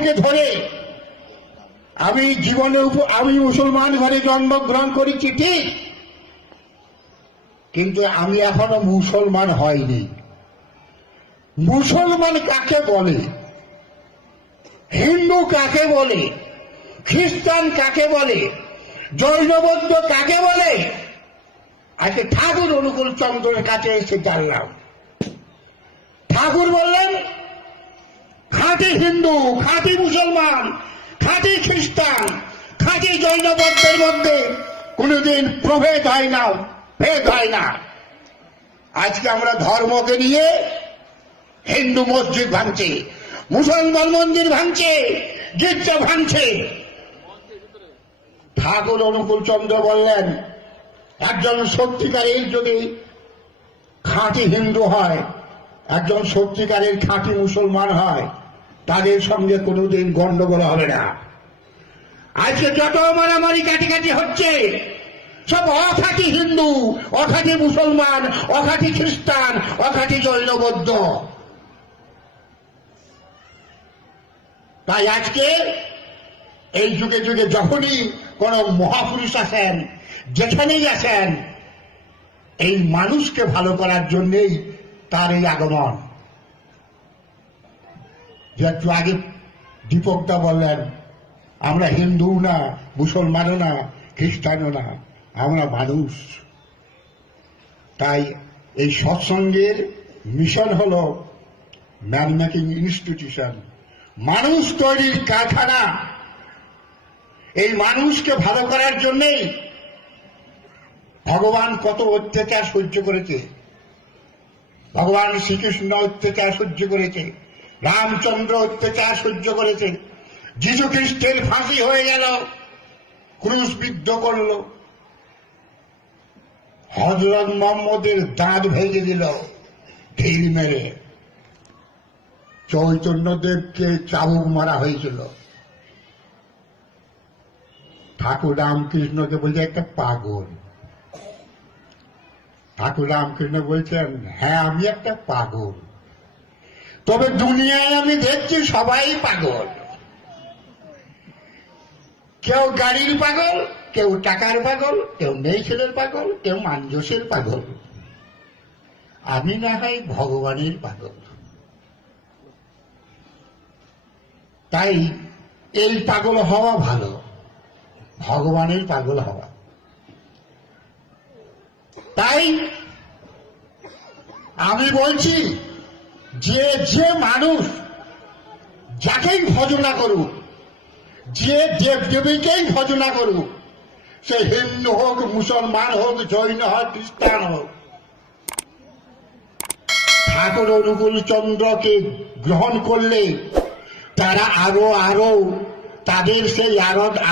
থেকে ধরে আমি জীবনে আমি মুসলমান ঘরে জন্মগ্রহণ করেছি ঠিক, কিন্তু আমি এখনো মুসলমান হয়নি। মুসলমান কাকে বলে, হিন্দু কাকে বলে, খ্রিস্টান কাকে বলে, জৈন বৌদ্ধ কাকে বলে, আজকে ঠাকুর অনুকূল চন্দ্রের কাছে এসে জানলাম। ঠাকুর বললেন খাঁটি হিন্দু, খাঁটি মুসলমান, খাঁটি খ্রিস্টান, খাঁটি জৈন বৌদ্ধের মধ্যে কোনোদিন প্রভেদ হয় না, ভেদ হয় না। আজকে আমরা ধর্মকে নিয়ে হিন্দু মসজিদ ভাঙছে, মুসলমান মন্দির ভাঙছে, গির্জা ভাঙছে। ঠাকুর অনুকূল চন্দ্র বললেন একজন সত্যিকারের যদি খাঁটি হিন্দু হয়, একজন সত্যিকারের খাঁটি মুসলমান হয়, তাদের সঙ্গে কোনোদিন গন্ডগোল হবে না। আজকে যত মারামারি কাটিকাটি হচ্ছে সব অখাঁটি হিন্দু, অখাঁটি মুসলমান, অখাঁটি খ্রিস্টান, অখাঁটি জৈন বৌদ্ধ। তাই আজকে এই যুগে যুগে যখনই কোন মহাপুরুষ আসেন, যেখানেই আসেন, এই মানুষকে ভালো করার জন্যই তার এই আগমন। যে একটু আগে দীপকদা বললেন আমরা হিন্দু না, মুসলমানও না, খ্রিস্টানও না, আমরা মানুষ। তাই এই সৎসঙ্গের মিশন হল ম্যান মেকিং ইনস্টিটিউশন, মানুষ তৈরির কারখানা। এই মানুষকে ভালো করার জন্যেই ভগবান কত অত্যাচার সহ্য করেছে। ভগবান শ্রীকৃষ্ণ অত্যাচার সহ্য করেছে, রামচন্দ্র অত্যাচার সহ্য করেছে, যীশু খ্রিস্টের ফাঁসি হয়ে গেল, ক্রুশবিদ্ধ করল, হযরত মুহাম্মদের দাঁত ভেঙে দিল ঢিল মেরে, চৈতন্যদেবকে চাবুক মারা হয়েছিল। ঠাকুর রামকৃষ্ণকে বলছে একটা পাগল। ঠাকুর রামকৃষ্ণ বলছেন হ্যাঁ আমি একটা পাগল, তবে দুনিয়ায় আমি দেখছি সবাই পাগল। কেউ গাড়ির পাগল, কেউ টাকার পাগল, কেউ মেয়ে ছেলের পাগল, কেউ মানজসের পাগল, আমি না হয় ভগবানের পাগল। তাই এই পাগল হওয়া ভালো, ভগবানের পাগল হওয়া। তাই আমি বলছি যে যে মানুষ যাকেই ভজনা করুক, যে দেবদেবীকেই ভজনা করুক, সে হিন্দু হোক, মুসলমান হোক, জৈন হোক, খ্রিস্টান হোক, ঠাকুর অনুকূল চন্দ্রকে গ্রহণ করলে তারা আরো আরো তাদের সেই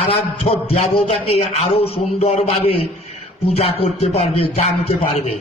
আরাধ্য দেবতাকে আরো সুন্দরভাবে পূজা করতে পারবে, জানতে পারবে।